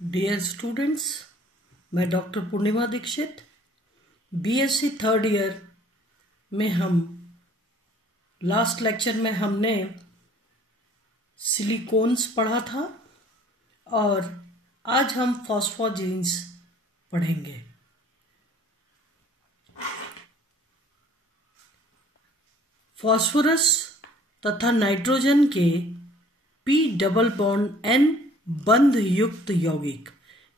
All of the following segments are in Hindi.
डियर स्टूडेंट्स, मैं डॉक्टर पूर्णिमा दीक्षित बीएससी थर्ड ईयर में हम लास्ट लेक्चर में हमने सिलिकॉन्स पढ़ा था और आज हम फॉस्फोजीन्स पढ़ेंगे। फॉस्फोरस तथा नाइट्रोजन के P डबल बॉन्ड N बंध युक्त यौगिक,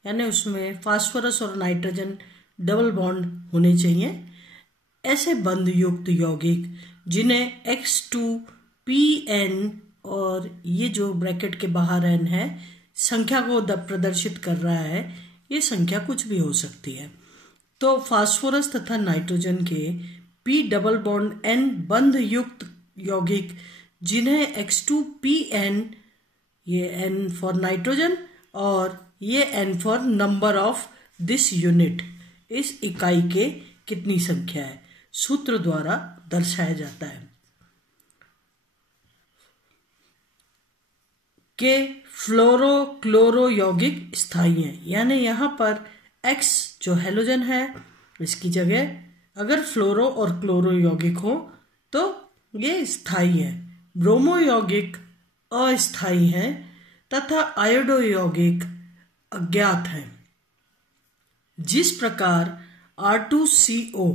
यानी उसमें फास्फोरस और नाइट्रोजन डबल बॉन्ड होने चाहिए। ऐसे बंध युक्त यौगिक जिन्हें X2PN और ये जो ब्रैकेट के बाहर N है संख्या को प्रदर्शित कर रहा है, ये संख्या कुछ भी हो सकती है। तो फास्फोरस तथा नाइट्रोजन के P डबल बॉन्ड N बंध युक्त यौगिक जिन्हें X2PN, ये N फॉर नाइट्रोजन और ये N for number of this unit, इस इकाई के कितनी संख्या है, सूत्र द्वारा दर्शाया जाता है। के फ्लोरो क्लोरो यौगिक स्थायी हैं, यानी यहाँ पर X जो हैलोजन है इसकी जगह अगर फ्लोरो और क्लोरो यौगिक हो तो ये स्थायी है। ब्रोमो यौगिक अस्थायी हैं तथा आयोडो यौगिक अज्ञात हैं। जिस प्रकार R2CO,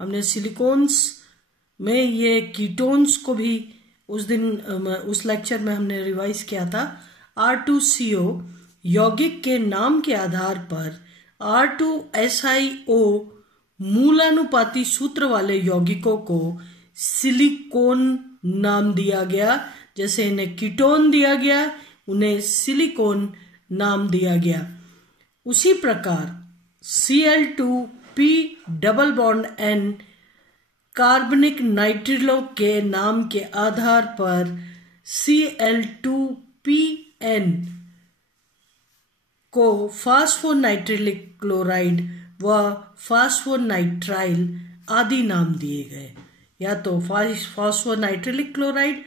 हमने सिलिकॉन्स में ये कीटोन्स को भी उस लेक्चर में हमने रिवाइज किया था। R2CO यौगिक के नाम के आधार पर R2SiO मूलानुपाती सूत्र वाले यौगिकों को सिलिकॉन नाम दिया गया। जैसे इन्हें कीटोन दिया गया, उन्हें सिलिकॉन नाम दिया गया। उसी प्रकार Cl2P डबल बॉन्ड N कार्बनिक नाइट्रिलो के नाम के आधार पर Cl2PN को फास्फोनाइट्रिलिक क्लोराइड व फास्फोनाइट्राइल आदि नाम दिए गए, या तो फास्फोनाइट्रिलिक क्लोराइड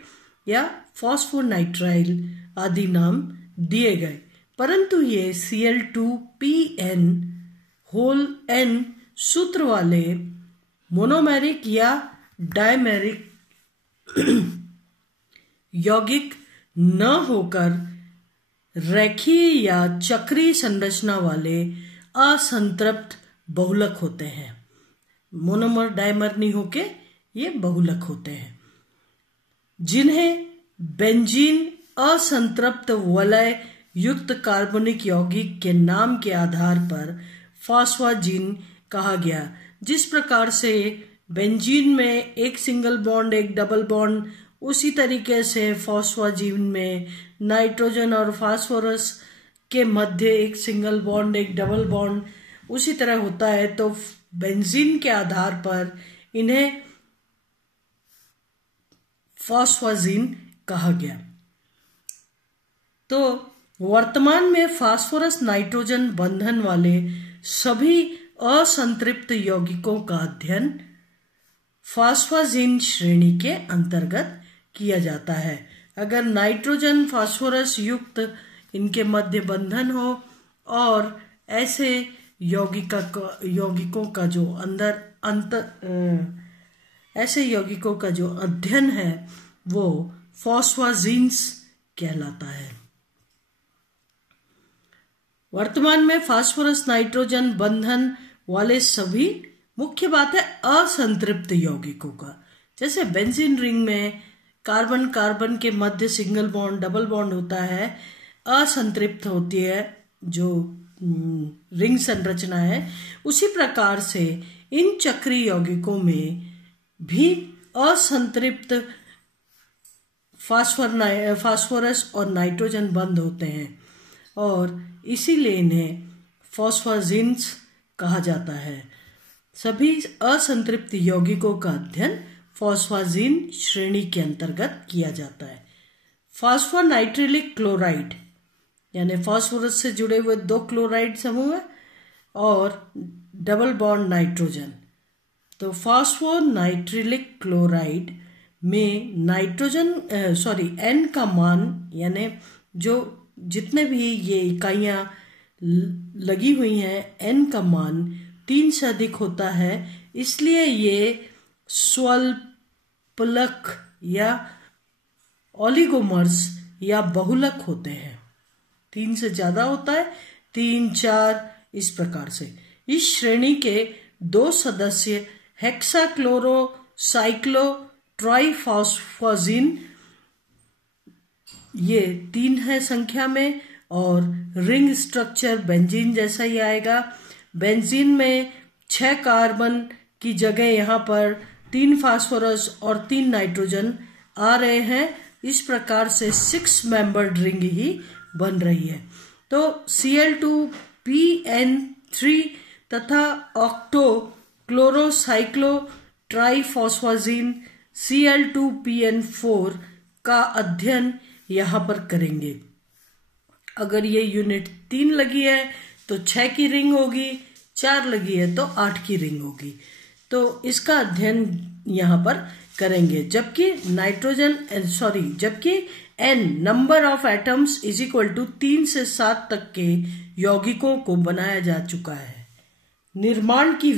या फास्फोनाइट्राइल आदि नाम दिए गए। परंतु ये Cl2PN होल N सूत्र वाले मोनोमेरिक या डायमेरिक यौगिक न होकर रेखीय या चक्रीय संरचना वाले असंतृप्त बहुलक होते हैं। मोनोमर डायमर नहीं होके ये बहुलक होते हैं, जिन्हें बेंजीन असंतृप्त वलय युक्त कार्बनिक यौगिक के नाम के आधार पर फॉस्फोजीन कहा गया। जिस प्रकार से बेंजीन में एक सिंगल बॉन्ड एक डबल बॉन्ड, उसी तरीके से फॉस्फोजीन में नाइट्रोजन और फास्फोरस के मध्य एक सिंगल बॉन्ड एक डबल बॉन्ड उसी तरह होता है। तो बेंजीन के आधार पर इन्हें फॉस्फोजीन कहा गया। तो वर्तमान में फास्फोरस नाइट्रोजन बंधन वाले सभी असंतृप्त यौगिकों का अध्ययन फास्फोजीन श्रेणी के अंतर्गत किया जाता है। अगर नाइट्रोजन फास्फोरस युक्त इनके मध्य बंधन हो और ऐसे यौगिकों का जो अध्ययन है वो फॉस्फोजीन्स कहलाता है। वर्तमान में फास्फोरस नाइट्रोजन बंधन वाले सभी, मुख्य बात है असंतृप्त यौगिकों का, जैसे बेंजीन रिंग में कार्बन कार्बन के मध्य सिंगल बॉन्ड डबल बॉन्ड होता है, असंतृप्त होती है जो रिंग संरचना है। उसी प्रकार से इन चक्रीय यौगिकों में भी असंतृप्त फास्फोरस और नाइट्रोजन बंध होते हैं और इसीलिए इन्हें फॉस्फोजीन्स कहा जाता है। सभी असंतृप्त यौगिकों का अध्ययन फॉस्फोजीन श्रेणी के अंतर्गत किया जाता है। फास्फोनाइट्रिलिक क्लोराइड, यानी फास्फोरस से जुड़े हुए दो क्लोराइड समूह और डबल बॉन्ड नाइट्रोजन। तो फास्फोनाइट्रिलिक क्लोराइड में N का मान, यानी जो जितने भी ये इकाइयाँ लगी हुई हैं, n का मान 3 से अधिक होता है, इसलिए ये स्वल्पलक या ओलिगोमर्स या बहुलक होते हैं। 3 से ज्यादा होता है, 3, 4 इस प्रकार से। इस श्रेणी के 2 सदस्य हेक्साक्लोरो साइक्लो ट्राइफॉस्फोजिन, ये 3 है संख्या में, और रिंग स्ट्रक्चर बेंजीन जैसा ही आएगा। बेंजीन में 6 कार्बन की जगह यहाँ पर 3 फास्फोरस और 3 नाइट्रोजन आ रहे हैं। इस प्रकार से 6 मेंबर्ड रिंग ही बन रही है। तो Cl2PN3 तथा ऑक्टो क्लोरोसाइक्लो ट्राइफॉस्फोजिन Cl2PN4 का अध्ययन यहाँ पर करेंगे। अगर ये यूनिट 3 लगी है तो 6 की रिंग होगी, 4 लगी है तो 8 की रिंग होगी। तो इसका अध्ययन यहाँ पर करेंगे। जबकि n number of atoms is equal to 3 से 7 तक के यौगिकों को बनाया जा चुका है। निर्माण की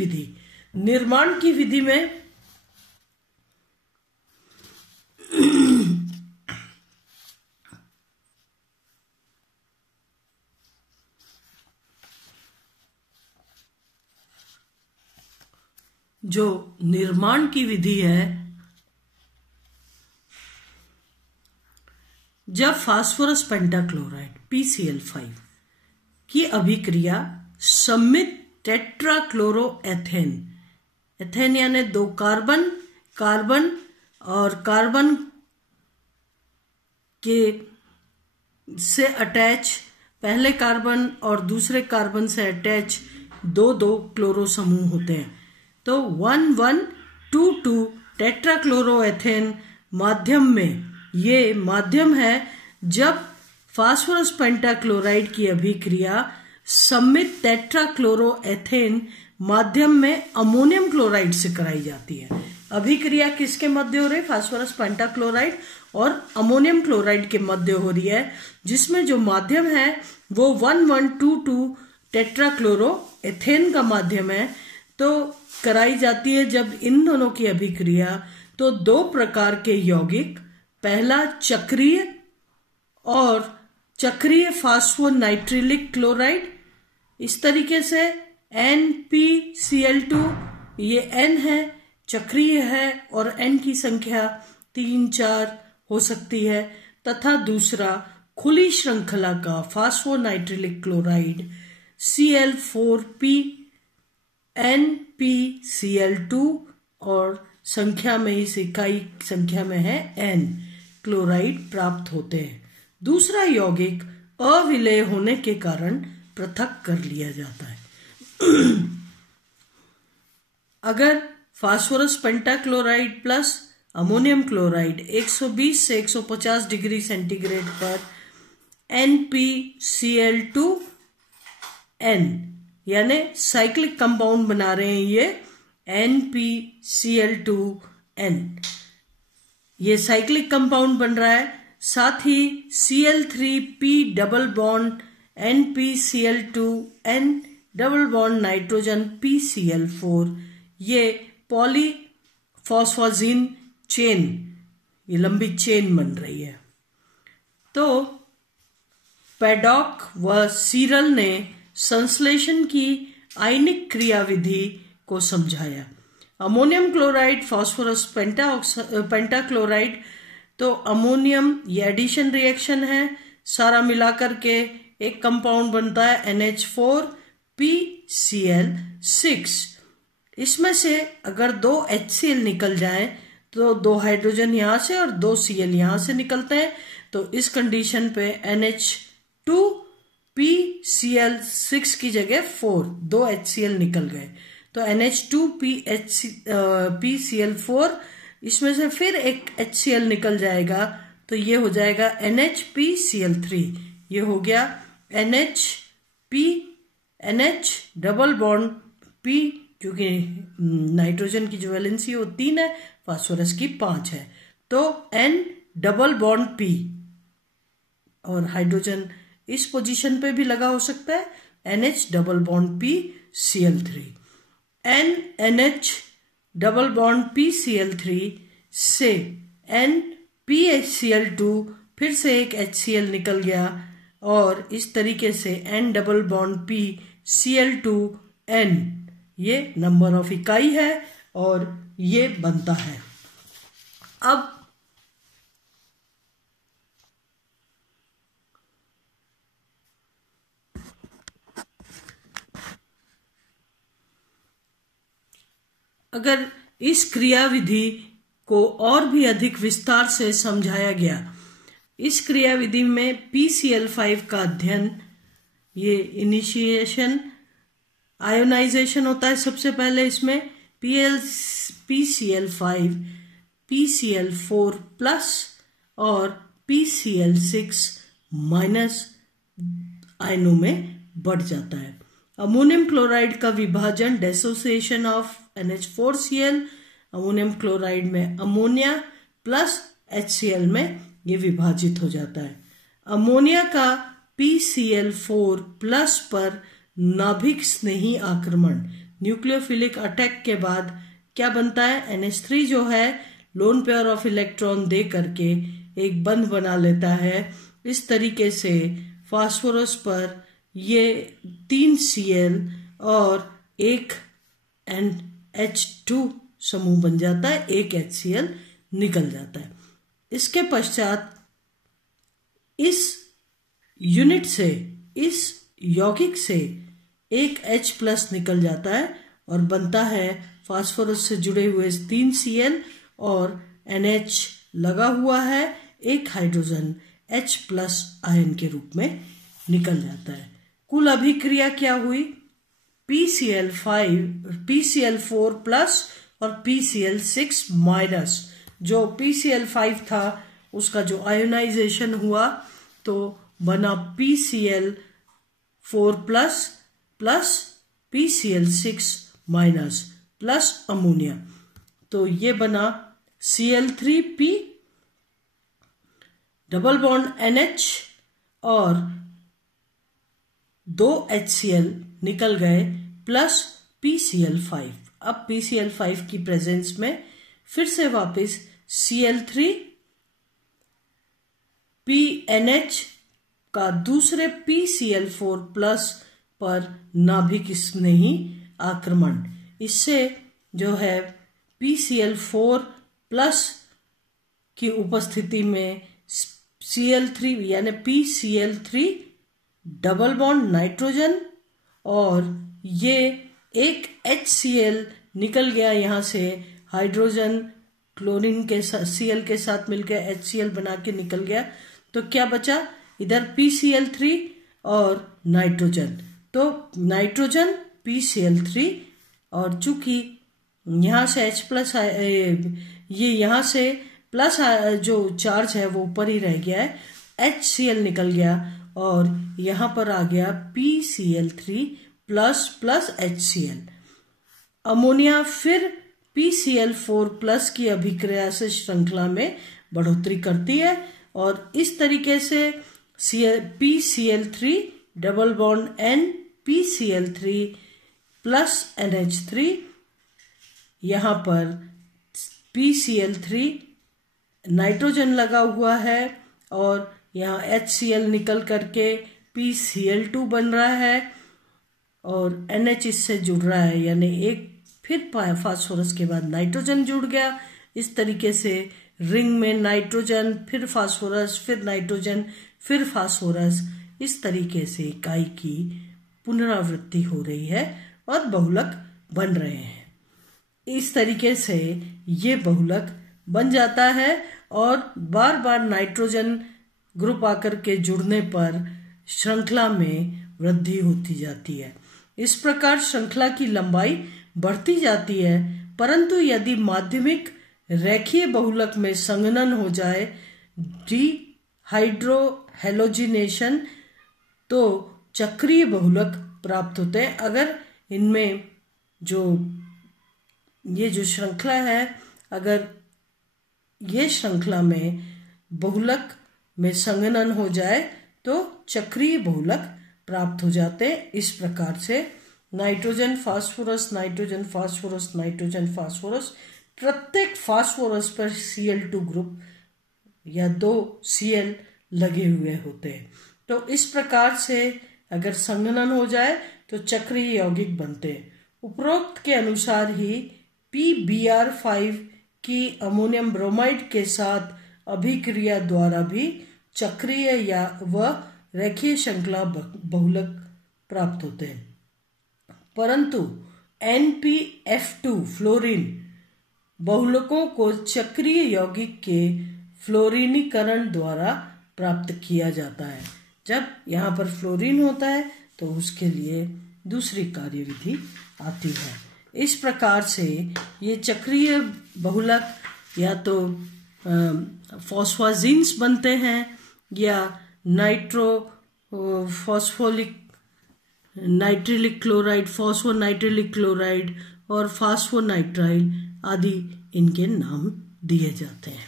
विधि में जो निर्माण की विधि है, जब फास्फोरस पेंटाक्लोराइड PCl5 की अभिक्रिया सम्मित टेट्राक्लोरोएथेन, एथेन यानी 2 कार्बन और कार्बन के से अटैच, पहले कार्बन और दूसरे कार्बन से अटैच 2 क्लोरो समूह होते हैं। तो 1,1,2,2 टेट्राक्लोरोएथेन माध्यम में, ये माध्यम है जब फास्फोरस पेंटाक्लोराइड की अभिक्रिया सम्मित टेट्राक्लोरोएथेन माध्यम में अमोनियम क्लोराइड से कराई जाती है। अभिक्रिया किसके मध्य हो रही है? फास्फोरस पेंटाक्लोराइड और अमोनियम क्लोराइड के मध्य हो रही है, जिसमें जो माध्यम है वो 1,1,2,2 टेट्राक्लोरोएथेन का माध्यम है। तो कराई जाती है जब इन दोनों की अभिक्रिया, तो 2 प्रकार के यौगिक, पहला चक्रीय फास्फोनाइट्रिलिक क्लोराइड, इस तरीके से NpCl2, ये N है, चक्रीय है और N की संख्या 3, 4 हो सकती है, तथा दूसरा खुली श्रृंखला का फास्फोनाइट्रिलिक क्लोराइड Cl4p NpCl2 और संख्या में, इस इकाई संख्या में है N क्लोराइड प्राप्त होते हैं। दूसरा यौगिक अविलेय होने के कारण पृथक कर लिया जाता है। अगर phosphorus pentachloride plus ammonium chloride 120 से 150 डिग्री सेंटीग्रेड पर NpCl2N यानी साइक्लिक कंपाउंड बना रहे हैं, ये NpCl2N, ये साइक्लिक कंपाउंड बन रहा है। साथ ही Cl3p double bond NpCl2N double bond nitrogen PCl4, ये पॉलीफॉस्फोजिन चेन, ये लंबी चेन बन रही है। तो पैडॉक व सीरल ने संश्लेषण की आयनिक क्रियाविधि को समझाया। अमोनियम क्लोराइड फास्फोरस पेंटाक्लोराइड, तो अमोनियम ये एडिशन रिएक्शन है, सारा मिलाकर के एक कंपाउंड बनता है NH4PCl6। इसमें से अगर 2 HCl निकल जाएं तो 2 हाइड्रोजन यहां से और 2 Cl यहां से निकलते हैं। तो इस कंडीशन पे NH2PCl6 की जगह 2 HCl निकल गए, तो NH2PCl4, इसमें से फिर एक HCl निकल जाएगा, तो ये हो जाएगा NHPCl3। ये हो गया NH डबल बॉन्ड P, क्योंकि नाइट्रोजन की जो वैलेंसी है वो 3 है, फास्फोरस की 5 है, तो N डबल बॉन्ड P, और हाइड्रोजन इस पोजीशन पे भी लगा हो सकता है, NH double bond P Cl3। NH double bond P Cl3 से NPHCl2 फिर से एक HCl निकल गया और इस तरीके से N double bond P Cl2N, ये नंबर ऑफ इकाई है और ये बनता है। अब अगर इस क्रियाविधि को और भी अधिक विस्तार से समझाया गया, इस क्रियाविधि में PCl5 का अध्ययन, ये इनिशिएशन आयोनाइजेशन होता है सबसे पहले इसमें। PCl5 PCl4 प्लस और PCl6 माइनस आयनों में बढ़ जाता है। अमोनियम क्लोराइड का विभाजन, डेसोसिएशन ऑफ NH4Cl, अमोनियम क्लोराइड में अमोनिया प्लस HCl में ये विभाजित हो जाता है। अमोनिया का PCl4 प्लस पर नाभिक स्नेही आक्रमण, न्यूक्लियोफिलिक अटैक के बाद क्या बनता है, NH3 जो है लोन पेयर ऑफ इलेक्ट्रॉन दे करके एक बंध बना लेता है। इस तरीके से फास्फोरस पर ये 3 Cl और एक NH2 समूह बन जाता है, एक HCl निकल जाता है। इसके पश्चात इस यूनिट से, इस यौगिक से एक H प्लस निकल जाता है और बनता है फास्फोरस से जुड़े हुए 3 Cl और NH लगा हुआ है, एक हाइड्रोजन H प्लस आयन के रूप में निकल जाता है। कुल अभिक्रिया क्या हुई, PCl4 प्लस और PCl6 माइनस। जो PCl5 था उसका जो आयोनाइजेशन हुआ तो बना PCl4 plus plus PCl6 minus plus ammonia, तो ये बना Cl3P डबल बॉन्ड NH और 2 HCl निकल गए प्लस PCl5। अब PCl5 की प्रेजेंस में फिर से वापस Cl3 PNH का दूसरे PCl4 प्लस पर नाभिक स्नेही आक्रमण, इससे जो है PCl4 प्लस की उपस्थिति में Cl3 यानी PCl3 डबल बॉन्ड नाइट्रोजन और ये एक HCl निकल गया यहाँ से, हाइड्रोजन क्लोरीन के साथ Cl के साथ मिलकर HCl बना के निकल गया। तो क्या बचा, इधर PCl3 और नाइट्रोजन, तो नाइट्रोजन PCl3 और चूंकि यहाँ से H प्लस ये यहाँ से प्लस जो चार्ज है वो ऊपर ही रह गया है, HCl निकल गया और यहाँ पर आ गया PCl3 plus plus HCl। Ammonia फिर PCl4 प्लस की अभिक्रिया से श्रृंखला में बढ़ोतरी करती है और इस तरीके से PCl3 double bond N PCl3 plus NH3, यहाँ पर PCl3 नाइट्रोजन लगा हुआ है और यहाँ HCl निकल करके PCl2 बन रहा है और NH इससे जुड़ रहा है, यानी एक फिर फास्फोरस के बाद नाइट्रोजन जुड़ गया। इस तरीके से रिंग में नाइट्रोजन, फिर फास्फोरस, फिर नाइट्रोजन, फिर फास्फोरस, इस तरीके से इकाई की पुनरावृत्ति हो रही है और बहुलक बन रहे हैं। इस तरीके से ये बहुलक बन जाता है और बार बार नाइट्रोजन ग्रुप आकर के जुड़ने पर श्रृंखला में वृद्धि होती जाती है। इस प्रकार श्रृंखला की लंबाई बढ़ती जाती है, परंतु यदि माध्यमिक रेखीय बहुलक में संघनन हो जाए, डिहाइड्रोहेलोजिनेशन, तो चक्रीय बहुलक प्राप्त होते हैं। अगर इनमें ये जो श्रृंखला है, अगर ये श्रृंखला में बहुलक में संघनन हो जाए तो चक्रीय बहुलक प्राप्त हो जाते हैं। इस प्रकार से nitrogen phosphorus, nitrogen phosphorus, nitrogen phosphorus, प्रत्येक फास्फोरस पर Cl2 ग्रुप या 2 Cl लगे हुए होते हैं। तो इस प्रकार से अगर संघनन हो जाए तो चक्रीय यौगिक बनते हैं। उपरोक्त के अनुसार ही PBr5 की अमोनियम ब्रोमाइड के साथ अभिक्रिया द्वारा भी चक्रीय या व रेखीय श्रृंखला बहुलक प्राप्त होते हैं। परंतु NPF2 फ्लोरीन बहुलकों को चक्रीय यौगिक के फ्लोरीनीकरण द्वारा प्राप्त किया जाता है। जब यहाँ पर फ्लोरीन होता है तो उसके लिए दूसरी कार्यविधि आती है। इस प्रकार से ये चक्रीय बहुलक या तो फॉस्फाजीन्स बनते हैं या फॉस्फोलिक नाइट्रिलिक क्लोराइड, फॉस्फोनाइट्रिलिक क्लोराइड और फास्फोनाइट्राइल आदि इनके नाम दिए जाते हैं।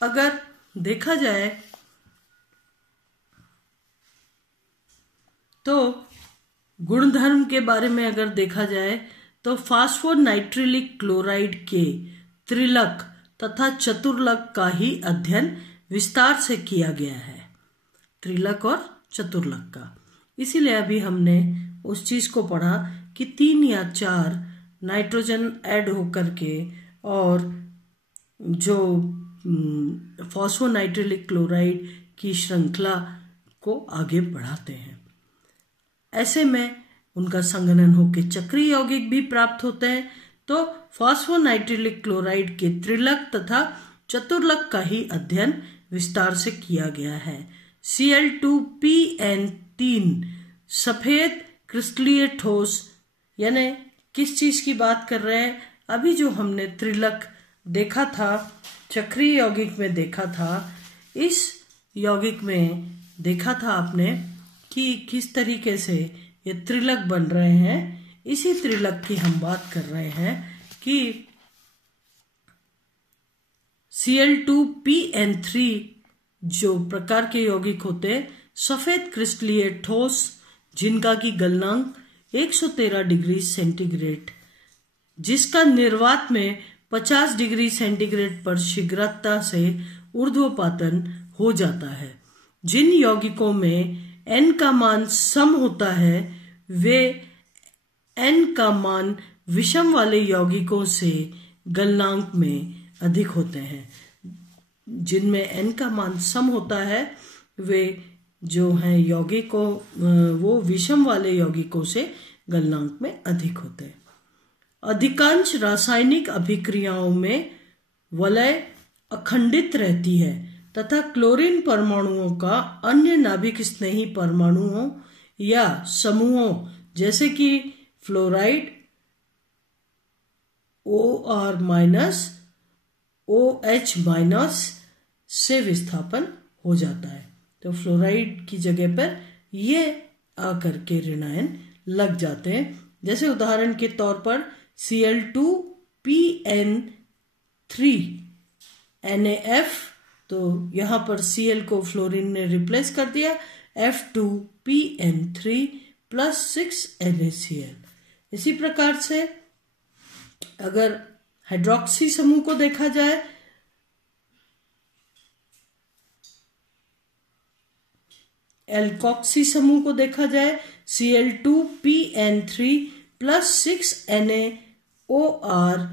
अगर देखा जाए तो गुणधर्म के बारे में अगर देखा जाए तो फास्फोनाइट्रिलिक क्लोराइड के त्रिलक तथा चतुर्लक का ही अध्ययन विस्तार से किया गया है, त्रिलक और चतुर्लक का। इसीलिए अभी हमने उस चीज को पढ़ा कि 3 या 4 नाइट्रोजन ऐड होकर के और जो फॉस्फोनाइट्रिलिक क्लोराइड की श्रृंखला को आगे बढ़ाते हैं। ऐसे में उनका संघनन होकर चक्रीय यौगिक भी प्राप्त होते हैं। तो फॉस्फोनाइट्रिलिक क्लोराइड के त्रिलक तथा चतुर्लक का ही अध्ययन विस्तार से किया गया है। Cl2PN3 सफेद क्रिस्टलीय ठोस, यानी किस चीज की बात कर रहे हैं? अभी जो हमने त्रिलक देखा था, चक्रीय यौगिक में देखा था, इस यौगिक में देखा था आपने कि किस तरीके से ये त्रिलक बन रहे हैं। इसी त्रिलक की हम बात कर रहे हैं कि Cl2PN3 जो प्रकार के यौगिक होते हैं, सफेद क्रिस्टलीय ठोस जिनका की गलनांक 113 डिग्री सेंटीग्रेड, जिसका निर्वात में 50 डिग्री सेंटीग्रेड पर शीघ्रता से ऊर्ध्वपातन हो जाता है। जिन यौगिकों में N का मान सम होता है वे N का मान विषम वाले यौगिकों से गलनांक में अधिक होते हैं। जिनमें N का मान सम होता है वे जो हैं यौगिकों, वो विषम वाले यौगिकों से गलनांक में अधिक होते हैं। अधिकांश रासायनिक अभिक्रियाओं में वलय अखंडित रहती है तथा क्लोरीन परमाणुओं का अन्य नाभिक स्नेही परमाणुओं या समूहों जैसे कि फ्लोराइड OR- OH- से विस्थापन हो जाता है। तो फ्लोराइड की जगह पर ये आकर के ऋणायन लग जाते हैं। जैसे उदाहरण के तौर पर Cl2PN3 NaF, तो यहाँ पर Cl को फ्लोरीन ने रिप्लेस कर दिया, F2PN3 + 6 NaCl। इसी प्रकार से अगर हाइड्रोक्सी समूह को देखा जाए, एल्कोक्सी समूह को देखा जाए, Cl2PN3 + 6 NaOR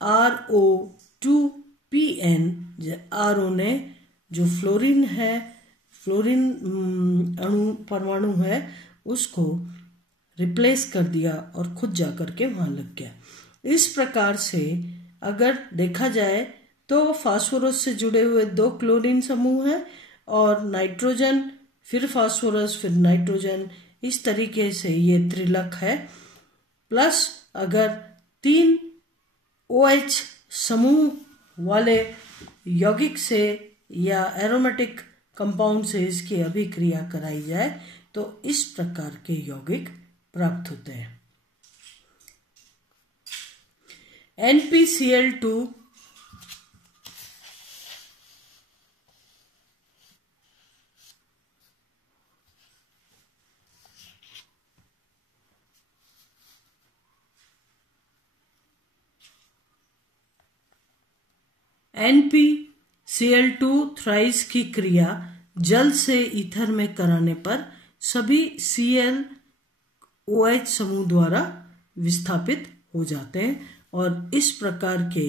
RO2PN, RO ने जो फ्लोरीन है, फ्लोरीन अणु परमाणु है, उसको रिप्लेस कर दिया और खुद जाकर के वहां लग गया। इस प्रकार से अगर देखा जाए तो फास्फोरस से जुड़े हुए 2 क्लोरीन समूह हैं और नाइट्रोजन, फिर फास्फोरस, फिर नाइट्रोजन, इस तरीके से ये त्रिलक है। प्लस अगर 3 OH समूह वाले यौगिक से या एरोमेटिक कंपाउंड से इसकी अभिक्रिया कराई जाए तो इस प्रकार के यौगिक प्राप्त होते हैं। NPCl2 NpCl2 थ्राइस की क्रिया जल से ईथर में कराने पर सभी ClOH समूह द्वारा विस्थापित हो जाते हैं और इस प्रकार के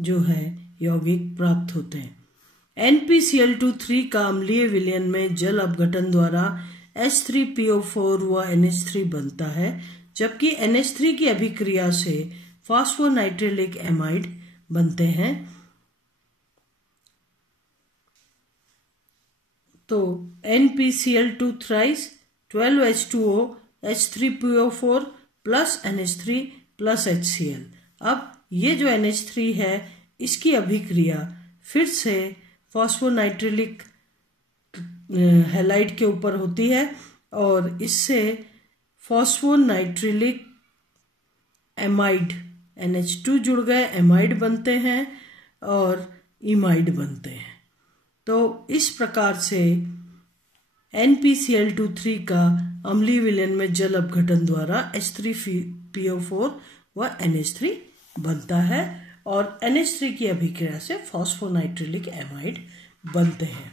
जो है यौगिक प्राप्त होते हैं। NpCl2 का अम्लीय विलयन में जल अपघटन द्वारा H3PO4 व NH3 बनता है, जबकि NH3 की अभिक्रिया से फॉस्फोनाइट्रिलिक एमाइड बनते हैं। तो NpCl2 thrice 12H2O H3PO4 plus NH3 plus HCl। अब ये जो NH3 है इसकी अभिक्रिया फिर से फॉस्फोनाइट्रिलिक हैलाइड के ऊपर होती है और इससे फॉस्फोनाइट्रिलिक एमाइड NH2 जुड़ गए, एमाइड बनते हैं और इमाइड बनते हैं। तो इस प्रकार से NpCl2 का अम्लीय विलयन में जल अपघटन द्वारा H3PO4 व NH3 बनता है और NH3 की अभिक्रिया से फॉस्फोनाइट्रिलिक एमाइड बनते हैं।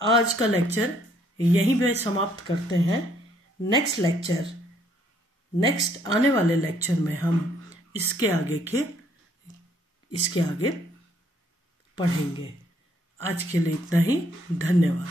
आज का लेक्चर यहीं पे समाप्त करते हैं। नेक्स्ट आने वाले लेक्चर में हम इसके आगे पढ़ेंगे। आज के लिए इतना ही। धन्यवाद।